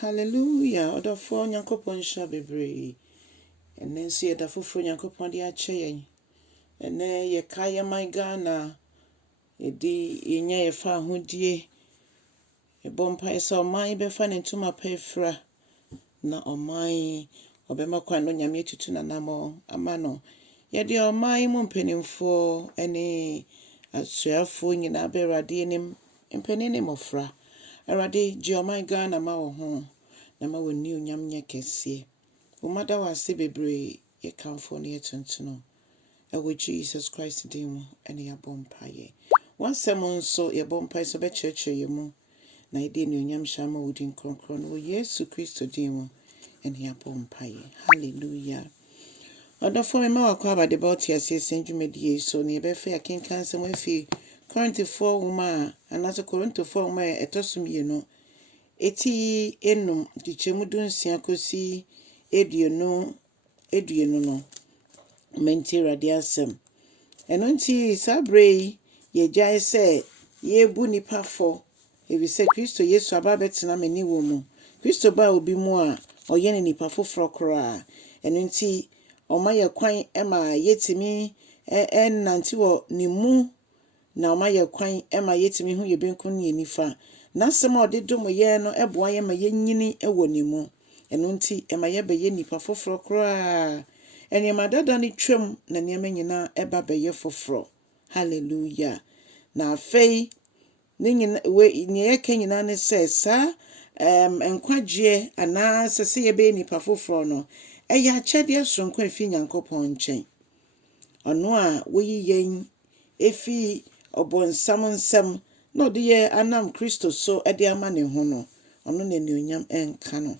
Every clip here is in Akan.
Hallelujah. Odafo Nyankopon sha bebre. Ene si eda foforo Nyankopon de ache yen. Ene ye kaya my Ghana. Edi yenye ye fa ahodie. Ebompa esa oman be fa ne ntuma pefra. Na oman obema kwa no nyame tutu na namo amano. Ye de oman mu mpenimfo ene asuafo nyina be rade nim mpenene mofra. Erade ji oman Ghana ma wo ho. Na ma woni onyam nya kese. Umada wa se bebre ye kamfo ne yetuntuno. Ewo Jesus Christ din ene ya bompaye. Wansem nso ye bompaye so be church ye mu. Na ide ne onyam shama wodin kronkron wo Yesu Kristo din ene ya bompaye. Hallelujah. Odofo me ma wakwa ba de about yes senjumedie so ne be fe akenkan sem afi 2Korintofoɔ woma anaso 2Korintofoɔ woma etosum ye no. Eti enum dichemu dunsia kosi eduonu no menti radiasem eno nti sabre ye jai se ye bu nipa fo ebi se Kristo Yesu aba betena mani wo mu Kristo ba obi mu a oye ne nipa foforo kora eno nti oma ye kwan ema yetimi nante wo ne mu na oma ye kwan ema yetimi hu ye benkun ne nifa na sema ode dom ye no eboa ye ma ye nyini ewo ne mu eno nti ema ye be ye nipa foforo kora ene ma Dadano twam na niam nyina eba be ye foforo. Hallelujah. Na afei ne nyina we ne ye ka nyina ne se sa enkwagye ana se ye be nipa foforo no eya achede sonko afi Nyankopon nchen ono a woyi yen efi obonsam nsam na ode ye anam Kristo so ede ama ne ho no ono na ne onyam enka no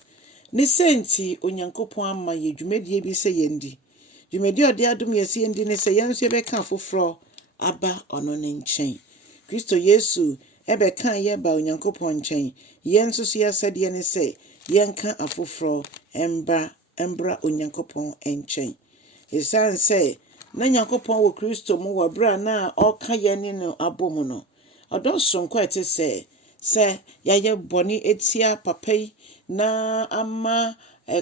ne senti Onyankopon ama ye dwumedie bi se yendi dwumedie ode adom yesi yendi ne se yenso be ka foforo aba ono ne nchen Kristo Yesu ebe kan ye ba Onyankopon nchen yenso so yasade ne se yenka afoforo embra Onyankopon nchen esan se na Nyankopon wo Kristo mu wo bra na oka ye ne no abom no odon sonko ete se yaye boni etia papai na ama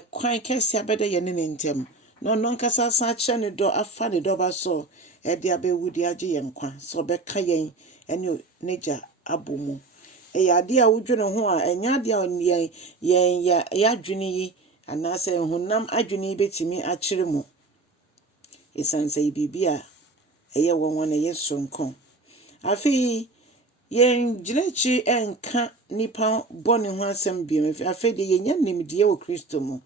kwan kese abede ye ne ntem no nkasa sa che ne do afa ne do ba so ede abewudi age ye nkwa so be ka yen ene neja abomu ade a wudwene ho a enya ade a yen ya adwene yi anase hunam adwene betimi akire mu esanse bibia eye wonwon ye sonko afi yen ginechi enka nipa boni ho asem biem afi de yenya nimdie wo Kristo mu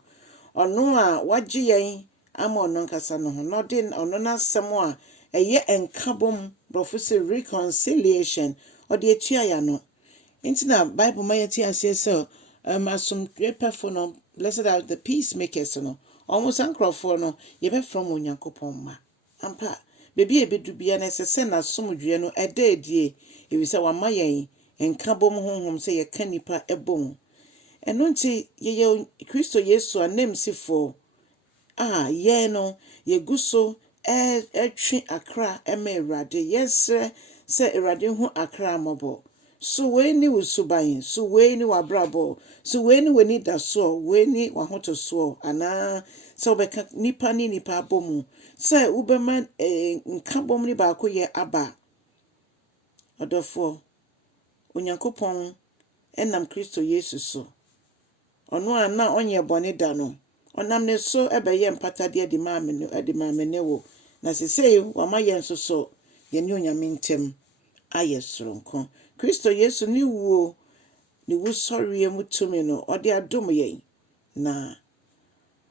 ono a wagye yen ama ono nkasa no ho no de ono na asem a eye enkabom brofuse reconciliation ode etua ya no intina Bible ma yeti ase so asum pefo no blessed are the peacemakers no almost ankrofo no ye be from Onyankopon ma ampa bebi ebedu bia na sese na somdwe no ededie ebi se wama yen enkabom honhom se ye kanipa ebom eno nti ye Kristo Yesu anemsifo ye no ye guso etwe akra ema Erade yesre se Erade hu akra mobo so we ni usuban so we ni wabrabo so we ni weni da so we ni wahoto so ana so be nipa ni nipa abomu se ubema nkabom ni ba ko ye aba odofo Onyankopon enam Kristo Yesu so ono ana onye bone da no onam ne so ebeye mpatade de maamene wo na sesei wama yen so ye ni onyame ntem aye soronko Kristo Yesu ni wo sori mutumi no ode adom yen na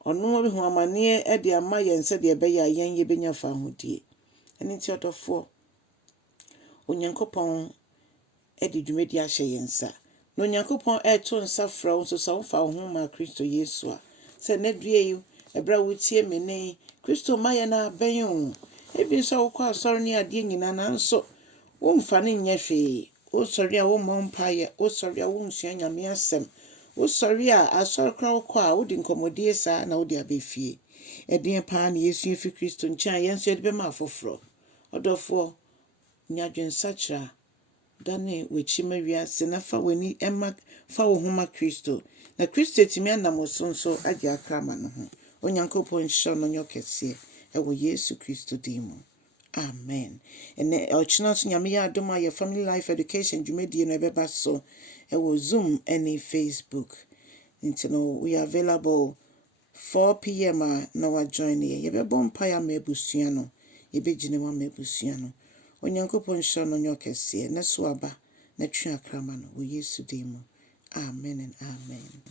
ono hu amane e de ama yen se de ebeye yen ye benya fa hodie eni ti odofo Onyankopon e de dwumedi ahye yensa no Onyankopon to nsa fra wo so sa wo fa ho ma Kristo Yesu a se na due yi ebra wutie mene Kristo maye na benyo ebi so wo kwa asori ni ade nyina na nso wo mfa ne nya hwe wo sori a wo mompaye wo sori a wo nsua nyame asem wo sori a asori kra wo kwa wo di nkomodie sa na wo di abefie eden pa na Yesu efi Kristo ncha yenso ede be ma afoforo odofo nyadwen sachra dane wechimawia se na fa weni emma fa wo homa Kristo na Kristo tumi anam so nso agye akrama no ho. Onyankopɔn nhyira no nyɛ kɛseɛ ɛwɔ Yesu Kristo din mu. Amen. And ɔkyena so nyame yɛ adom a yɛ family life education dwumadie no ɛbɛba so ɛwɔ Zoom ɛne Facebook. Nti no we are available 4 p.m. na wa join yɛ. Yɛbɛbɔ mpaeɛ ama abusua no. Yɛbɛgyina mu ama abusua no. Onyankopɔn nhyira no nyɛ kɛseɛ na so aba na twe akrama no wɔ Yesu din mu. Amen and amen.